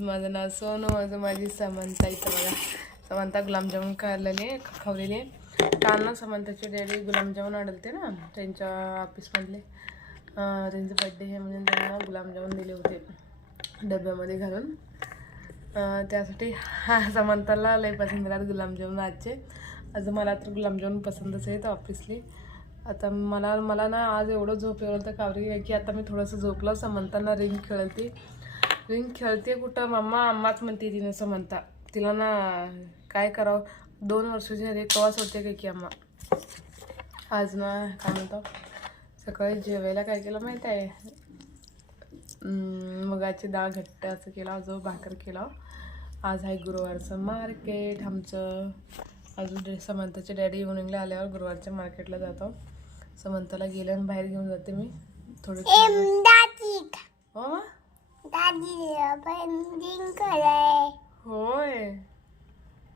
माझं नाव सोनू माझं माझी समंता इथं बघा. समंता गुलाबजामुन खाल्लेले खावलेले काल ना समंताचे डॅडी गुलाबजामुन आढळते ना त्यांच्या ऑफिसमधले त्यांचे त्यांचं बड्डे हे म्हणून त्यांना गुलाबजामुन दिले होते डब्यामध्ये घालून. त्यासाठी हा समंताला लय पसंत राहत गुलाबजामुन आजचे. आज मला तर गुलाबजामुन पसंतच आहेत ऑफिसली आता मला मला ना आज एवढं झोप येवलं तर कावरी की आता मी थोडंसं झोपलं समंताना रिंग खेळते. रिंग खेळते कुठं? मम्मा अम्माच म्हणते तिने असं म्हणता तिला ना काय करावं? दोन वर्षाची झाली कवाच होते काय की अम्मा आज ना काय म्हणतो? सकाळी जेवायला काय केलं माहीत आहे? अं, मुगाची डाळ घट्ट असं केला जो भाकर केला. आज आहे गुरुवारचं मार्केट आमचं. अजून समंताचे डॅडी इव्हनिंगला आल्यावर गुरुवारच्या मार्केटला जातो. समंताला गेलं आणि बाहेर घेऊन जाते मी. थोडे हो मा? होय.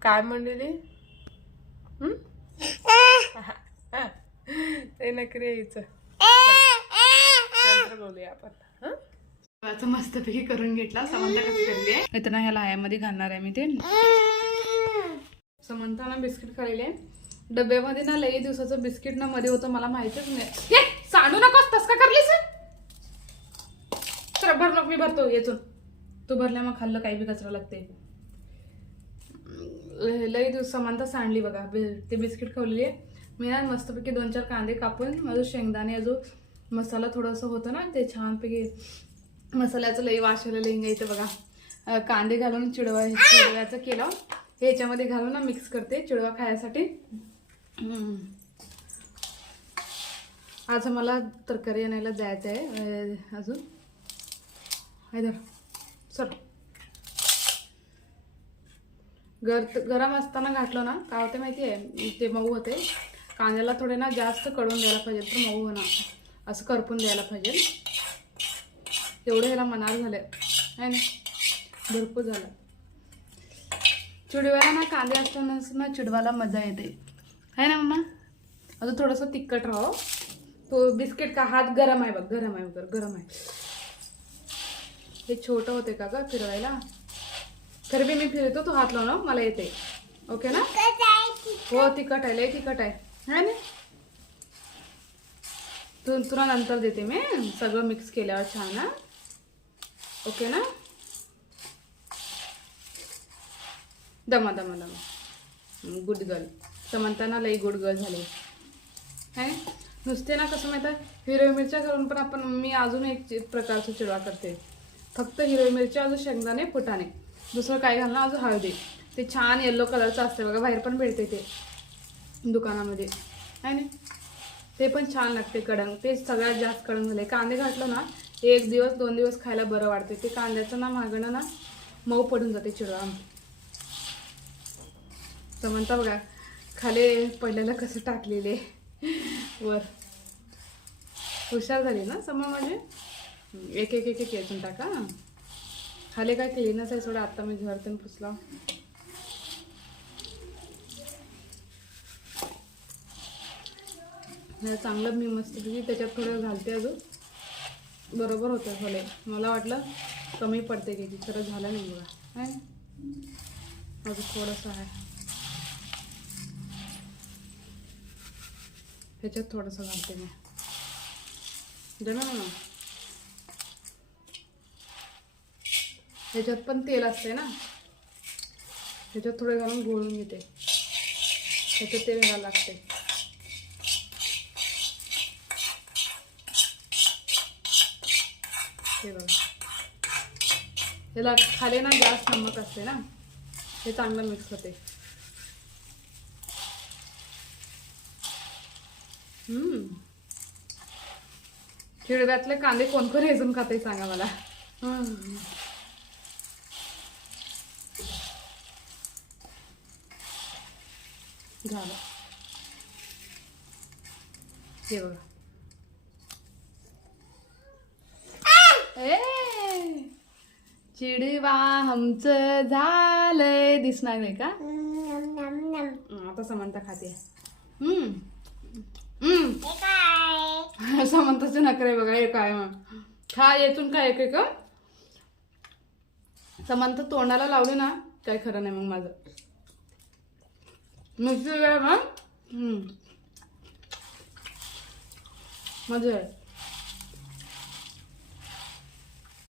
काय म्हणलेली? हं? ते नकरी यायचं. बोलूया आपण. हं? आता मस्तपैकी करून घेतला. समंता कशी करली आहे ह्या लाह्यामध्ये घालणार आहे मी ते. समंताना बिस्किट खाल्लेले. डब्यामध्ये ना लई दिवसाचं बिस्किट ना मध्ये होतं मला माहितीच नाही. हे सांडू नकोस तस का करलीस? तर भर मग मी भरतो येचून तू भरल्या मग खाल्लं काही बी कचरा लागते. लई दिवस समानता सांडली बघा ते बिस्किट खावलेली आहे. मी ना मस्तपैकी दोन चार कांदे कापून अजून शेंगदाणे अजून मसाला थोडंसं होतं ना ते छानपैकी मसाल्याचं लई वाशाला लिंग येते बघा. कांदे घालून चिडवा चिडव्याचं केलं. हे याच्यामध्ये घालून ना मिक्स करते चिडवा खायसाठी. आज मला तरकारी आणायला जायचं आहे. अजून? हैदर सर गर गरम असताना घातलं ना काय होते माहिती आहे? ते मऊ होते. कांद्याला थोडे ना जास्त कडून द्यायला पाहिजे तर मऊ होणार. असं करपून द्यायला पाहिजे. एवढं ह्याला मनार झालं आहे ना? भरपूर झालं. चिडव्याला ना कांदे असतानाच ना चिडवायला मजा येते. आहे ना मम्मा? अजून थोडंसं तिखट राहो तो बिस्किट का हात गरम आहे बघ गरम आहे बघ गरम आहे. हे छोटं होते का ग फिरवायला? तर बी मी फिरतो तू हात लावून मला येते. ओके ना? हो तिखट आहे लय तिखट आहे. है ना? तू तुला नंतर देते मी. सगळं मिक्स केल्यावर छान ना ओके ना? दमा दमा दमा. Good girl. समंताना लई गुड गर्ल झाले. है? नुसते ना कसं माहिती आहे? हिरवी मिरच्या घालून पण आपण मी अजून एक प्रकारचा चिडवा करते. फक्त हिरवी मिरच्या अजून शेंगदाणे फुटाणे. दुसरं काय घालणं? अजून हळदी. ते छान येल्लो कलरचं असते बघा बाहेर पण भेटते ते. दुकानामध्ये. आहे ना ते पण छान लागते कडंग. ते सगळ्यात जास्त कडंग झाले. कांदे घातलं ना एक दिवस दोन दिवस खायला बरं वाटते. ते कांद्याचं ना मागणं ना मऊ पडून जाते चिडवा. तर म्हणता बघा खाली पहिल्याला कसं टाकलेले? वर. हुशार झाली ना समोर म्हणजे एक एक एक एक यातून टाका. खाली काय क्लीनच आहे थोडं आत्ता मी झरतून पुसला. चांगलं मी मस्त त्याच्यात थोडं घालते अजून. बरोबर होतं खोले. मला वाटलं कमी पडते की खरं झालं नाही बघा. आहे अजून थोडंसं आहे. ह्याच्यात थोडंसं घालते मी. जमा ना. ह्याच्यात पण तेल असते ना. ह्याच्यात थोडे घालून गोळून घेते. ह्याच्यात तेल घालायला लागते हे बघा. त्याला खाली ना जास्त नमक असते ना. हे चांगलं मिक्स होते हिरव्यातले कांदे कोण कोण हेजून खाते सांगा मला. झालं. हे बघा. चिडवा आमचं झालंय. दिसणार नाही का? आता समंता खाते. हम्म. हम्म समंताचे नखरे बघा हे काय मग. खा येतून काय एक एक समांतर तोंडाला लावले ना काय खरं नाही मग माझं. नुसती वेळ ना हम्म. मजा आहे.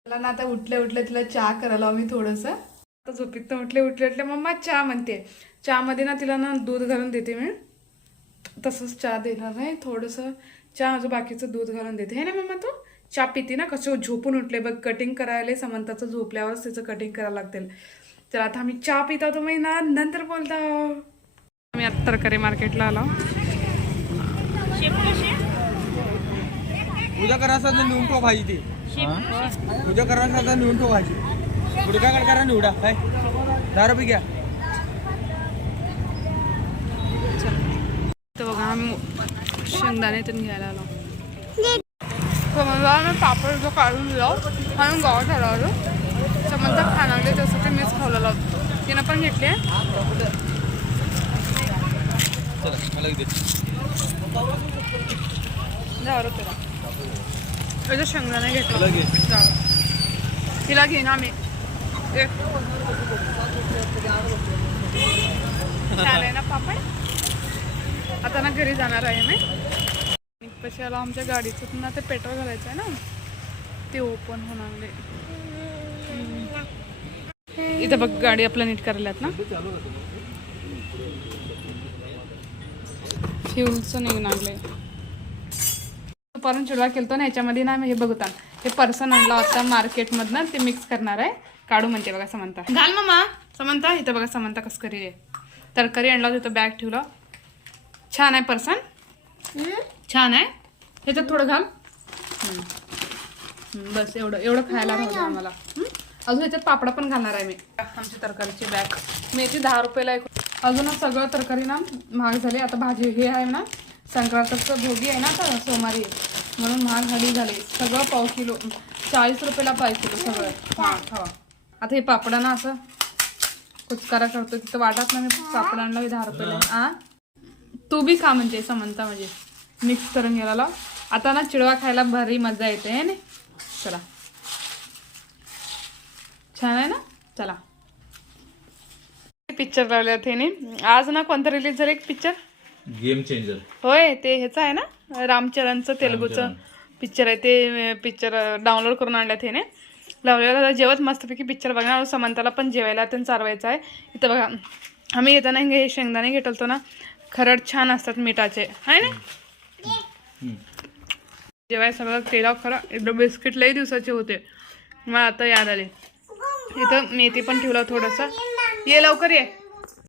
मला ना आता उठले उठले तिला चहा करायला मी थोडंसं. आता झोपीत तर उठले उठले उठले मम्मा चहा म्हणते. चहामध्ये ना तिला ना दूध घालून देते मी. तसंच चहा देणार नाही थोडंसं चहा माझं बाकीचं दूध घालून देते. हे ना मम्मा तू? चहा पिती ना? कसं झोपून उठले बघ. कटिंग करायला समंताचं झोपल्यावरच तिचं कटिंग करायला लागतील. तर आता आम्ही चहा पिता तुम्ही ना नंतर बोलता. आम्ही आता तरकारी मार्केटला आलो. उद्या करायचं निवडून ठेव भाजी ती. उद्या करायचं निवडून ठेव भाजी. कट करा निवडा. काय दहा रुपये घ्या. तर बघा आम्ही शेंगदाणे पण घ्यायला आलो. तर आम्ही पापड जो काढून दिला आणि गावात आलो समजा तसं ते मीच खावलेलं होतं. तिनं पण घेतले जाऊ त्याला त्याचं शेंगदाणे घेतलं. तिला घेईन आम्ही. आहे ना पापड? आता ना घरी जाणार आहे मी. कशाला आमच्या गाडीचं पुन्हा ते पेट्रोल घालायचं आहे ना? ते ओपन होणार. इथं बघ गाडी आपलं नीट करायलात ना. फ्युलचं निघणार दुपारून चिडवा केलतो ना ह्याच्यामध्ये ना मी हे बघता हे पर्सन आणलं आता मार्केटमधनं ते मिक्स करणार आहे. काढू म्हणते बघा समंता घाल मामा. समंता इथं बघा समंता कसं करी आहे. तरकारी आणला तिथं बॅग ठेवला. छान आहे पर्सन. छान आहे. ह्याच्यात थोडं घाल. बस एवढं एवढं खायला राहू दे आम्हाला? अजून ह्याच्यात पापडा पण घालणार आहे मी. आमची तरकारीची बॅग मेथी दहा रुपयाला एक. अजून सगळं तरकारी ना महाग झाली. आता भाजी हे आहे ना संक्रांतीचं भोगी आहे ना आता सोमवारी. म्हणून महाग झाली झाली. सगळं पाव किलो चाळीस रुपयाला पाव किलो सगळं. हां खावा आता हे पापडा ना असं कुचकारा करतो तिथं वाटत ना मी पापड आणलं हे दहा रुपयाला. आ? तू बी खा म्हणजे समंता म्हणजे. मिक्स करून घ्यायला. लाव आता ना चिडवा खायला भारी मजा येते है ना चला. छान आहे ना? चला. पिक्चर लावले त्याने आज ना कोणतं रिलीज झालं एक पिक्चर गेम चेंजर होय ते ह्याचं आहे ना? रामचरणचं तेलुगूचं पिक्चर आहे. ते पिक्चर डाउनलोड करून आणल्यात त्याने लावलेला जेवत मस्तपैकी पिक्चर बघणार समंताला पण जेवायला त्यांनी चालवायचं आहे. इथं बघा. आम्ही येताना हे शेंगदाणे घेतलतो ना. खरड छान असतात मिठाचे. आहे ना? जेवाय सगळं केला खरं एकदम बिस्किट लई दिवसाचे होते. मला आता याद आले. इथं मेथी पण ठेवलं थोडंसं. ये लवकर ये.